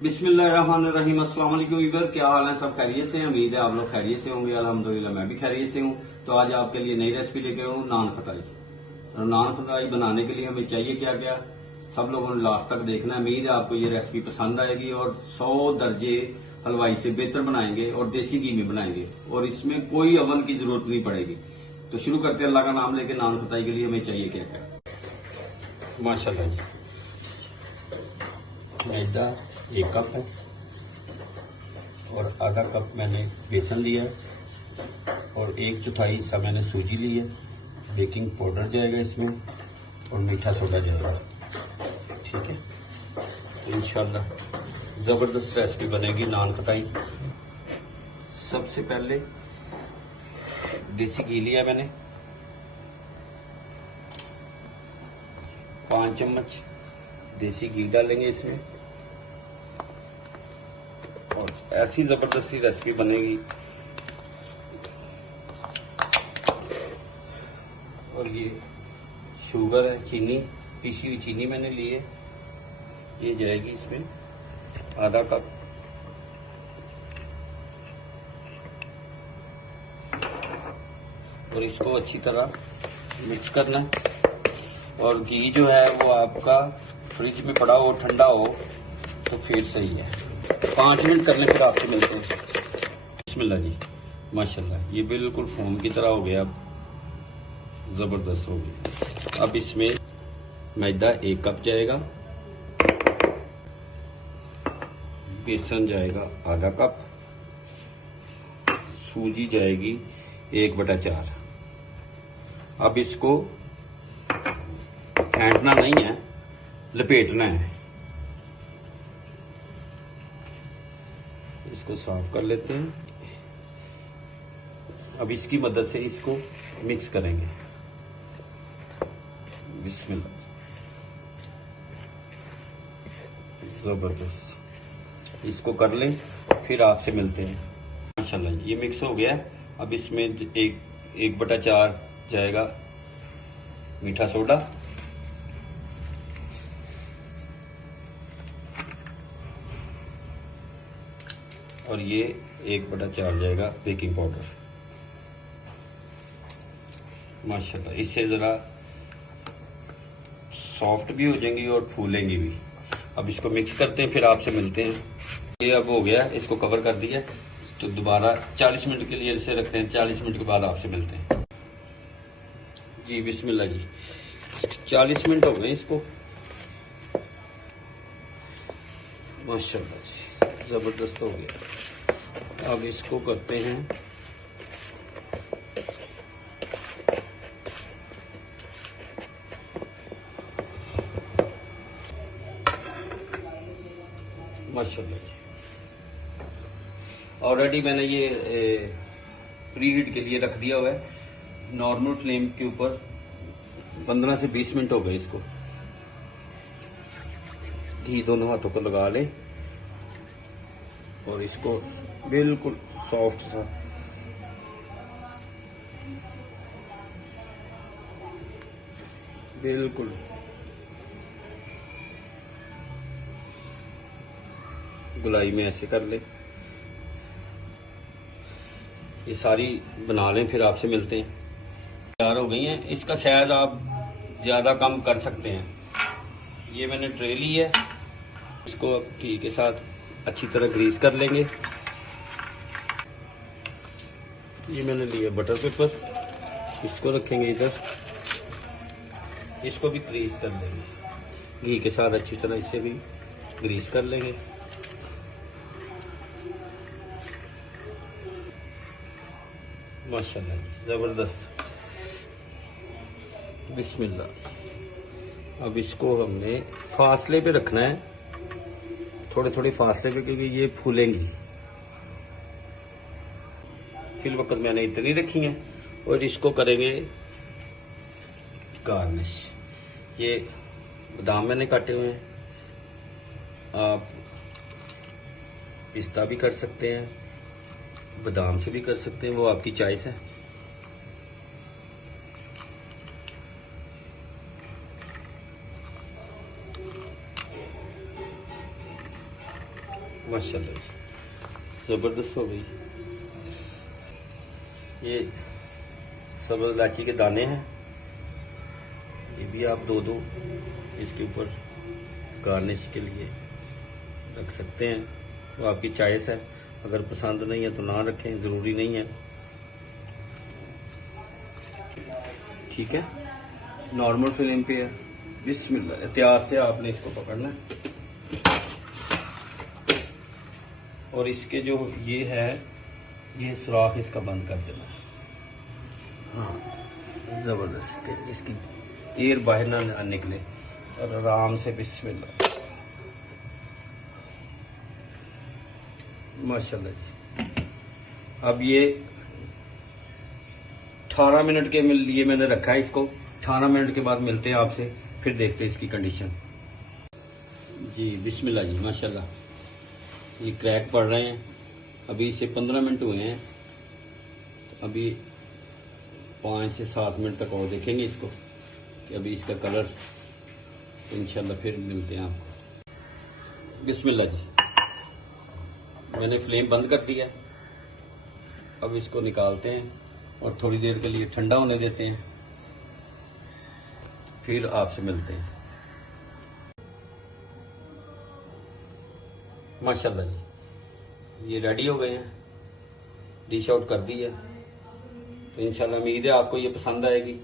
बिस्मिल्लाहिर्रहमानिर्रहीम। अस्सलाम वालेकुम व्यूअर, क्या हाल है? सब खैरियत से हैं? उम्मीद है आप लोग खैरियत से होंगे। अल्हम्दुलिल्लाह मैं भी खैरियत से हूँ। तो आज आपके लिए नई रेसिपी लेके आया हूँ, नान खताई। और नान खताई बनाने के लिए हमें चाहिए क्या क्या, सब लोगों ने लास्ट तक देखना है। उम्मीद है आपको ये रेसिपी पसंद आएगी और 100 दर्जे हलवाई से बेहतर बनाएंगे और देसी घी में बनाएंगे और इसमें कोई अवन की जरूरत नहीं पड़ेगी। तो शुरू करते हैं अल्लाह का नाम लेके। नान खताई के लिए हमें चाहिए क्या क्या। माशाल्लाह जी, मैदा 1 कप है और आधा कप मैंने बेसन लिया है और 1/4 हिस्सा मैंने सूजी ली है। बेकिंग पाउडर जाएगा इसमें और मीठा सोडा जाएगा। ठीक है, तो इंशाल्लाह जबरदस्त रेसिपी बनेगी नान खताई। सबसे पहले देसी घी लिया मैंने, 5 चम्मच देसी घी डालेंगे इसमें और ऐसी जबरदस्ती रेसिपी बनेगी। और ये शुगर है, चीनी, पिसी हुई चीनी मैंने ली है, ये जाएगी इसमें आधा कप। और इसको अच्छी तरह मिक्स करना है। और घी जो है वो आपका फ्रिज में पड़ा हो, ठंडा हो तो फिर सही है। 5 मिनट करने फिर आपसे मिलते हैं। बिस्मिल्लाह जी, माशाल्लाह ये बिल्कुल फोम की तरह हो गया, अब जबरदस्त हो गया। अब इसमें मैदा 1 कप जाएगा, बेसन जाएगा आधा कप, सूजी जाएगी 1/4। अब इसको फेंटना नहीं है, लपेटना है। इसको साफ कर लेते हैं। अब इसकी मदद से इसको मिक्स करेंगे। बिस्मिल्लाह, जबरदस्त। इसको कर लें फिर आपसे मिलते हैं। माशाल्लाह ये मिक्स हो गया। अब इसमें 1/4 जाएगा मीठा सोडा और ये 1/4 जाएगा बेकिंग पाउडर। माशाल्लाह इससे जरा सॉफ्ट भी हो जाएंगी और फूलेंगी भी। अब इसको मिक्स करते हैं, फिर आपसे मिलते हैं। ये अब हो गया, इसको कवर कर दिया। तो दोबारा 40 मिनट के लिए इसे रखते हैं। 40 मिनट के बाद आपसे मिलते हैं। जी बिस्मिल्लाह जी, 40 मिनट हो गए इसको। माशाल्लाह जी जबरदस्त हो गया। अब इसको करते हैं माशाल्लाह जी। ऑलरेडी मैंने ये प्री हीट के लिए रख दिया हुआ है नॉर्मल फ्लेम के ऊपर। 15 से 20 मिनट हो गए इसको। घी दोनों हाथों पर लगा लें और इसको बिल्कुल सॉफ्ट सा बिल्कुल गुलाई में ऐसे कर ले। ये सारी बना लें, फिर आपसे मिलते हैं। तैयार हो गई हैं। इसका शायद आप ज्यादा कम कर सकते हैं। ये मैंने ट्रे ली है, इसको अब घी के साथ अच्छी तरह ग्रीस कर लेंगे। ये मैंने लिया बटर पेपर, इसको रखेंगे इधर, इसको भी ग्रीस कर लेंगे घी के साथ। अच्छी तरह इसे भी ग्रीस कर लेंगे। माशाल्लाह जबरदस्त। बिस्मिल्लाह। अब इसको हमने फासले पे रखना है, थोड़े थोड़े फासले पे, क्योंकि ये फूलेंगी। फिल वक्त मैंने इतनी रखी है और इसको करेंगे गार्निश। ये बादाम मैंने काटे हुए हैं, आप पिस्ता भी कर सकते हैं, बादाम से भी कर सकते हैं, वो आपकी चॉइस है। माशाल्लाह जी, जबरदस्त हो गई। ये सब्ज़ इलायची के दाने हैं, ये भी आप दो इसके ऊपर गार्निश के लिए रख सकते हैं, वो आपकी चॉइस है। अगर पसंद नहीं है तो ना रखें, ज़रूरी नहीं है। ठीक है, नॉर्मल फ्लेम पे है। बिस्मिल्लाह, एहतियात से आपने इसको पकड़ना है और इसके जो ये है, ये सुराख इसका बंद कर देना है। हाँ, जबरदस्त, इसकी एयर बाहर ना निकले और आराम से बिस्मिल्लाह। माशाल्लाह जी। अब ये 18 मिनट के लिए मैंने रखा है इसको। 18 मिनट के बाद मिलते हैं आपसे, फिर देखते हैं इसकी कंडीशन। जी बिस्मिल्लाह जी, माशाल्लाह ये क्रैक पड़ रहे हैं। अभी इसे 15 मिनट हुए हैं, तो अभी 5 से 7 मिनट तक और देखेंगे इसको कि अभी इसका कलर, तो इंशाल्लाह फिर मिलते हैं आपको। बिस्मिल्लाह जी, मैंने फ्लेम बंद कर दिया। अब इसको निकालते हैं और थोड़ी देर के लिए ठंडा होने देते हैं, फिर आपसे मिलते हैं। माशाल्लाह जी, ये रेडी हो गए हैं, डिश आउट कर दी है। तो इंशाल्लाह उम्मीद है आपको ये पसंद आएगी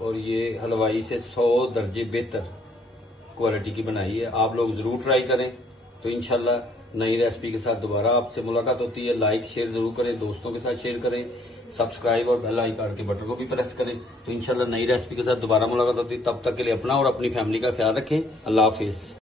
और ये हलवाई से 100 दर्जे बेहतर क्वालिटी की बनाई है। आप लोग जरूर ट्राई करें। तो इंशाल्लाह नई रेसिपी के साथ दोबारा आपसे मुलाकात होती है। लाइक शेयर जरूर करें, दोस्तों के साथ शेयर करें, सब्सक्राइब और बेल आइकन के बटन को भी प्रेस करें। तो इंशाल्लाह नई रेसिपी के साथ दोबारा मुलाकात होती है। तब तक के लिए अपना और अपनी फैमिली का ख्याल रखें। अल्लाह हाफिज।